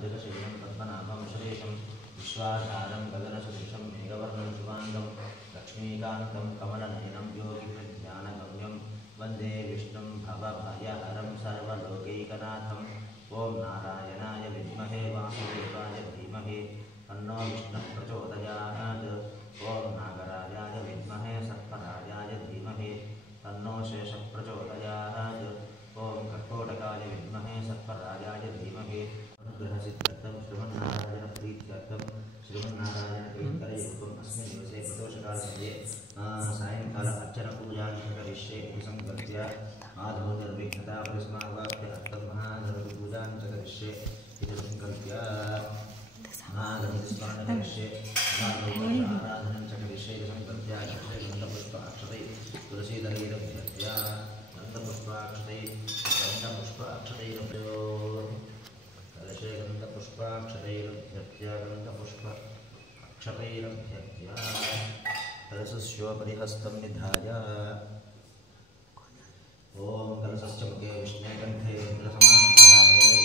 भुजगशयनं पद्मनाभं सुरेशं विश्वाधारं गगनसदृशं मेघवर्णं शुभाङ्गं लक्ष्मीकान्तं कमलनयनं योगिप्रज्ञानगम्यं वन्दे विष्णुं भवभयहरं सर्वलोकैकनाथम्। ॐ नारायणाय विद्महे वासुदेवाय धीमहि तन्नो विष्णुः प्रचोदयात्। ॐ नागराजाय विद्महे सर्पराजाय धीमहि तन्नो शेषः प्रचोदयात्। ॐ कर्कोटकाय विद्महे सर्पराजाय धीमहि अनुग्रहसिद्ध्यर्थं श्रीमन्नारायणप्रीत्यर्थं श्रीमन्नारायणप्रीत्यर्थम् अस्मिन् दिवसे प्रदोषकालमध्ये सायंकाल अर्चनपूजां करिष्ये इति संकल्प्य आदौ निर्विघ्नतापरिसमाप्त्यर्थं महागणपतिपूजां च करिष्ये इति संकल्प्य महागणपतिस्मरणं करिष्ये आराधनं च करिष्ये इति संकल्प्य गन्धपुष्पाक्षतैः तुलसीदलैरभ्यर्च्य गन्धपुष्पाक्षतैरभ्यो कलशे गन्धपुष्पाक्षतैरभ्यर्च्य कलशस्योपरिहस्तं निधाय ॐ कलशस्य मुखे विष्णुकण्ठे रुद्रसमाश्रितः मूले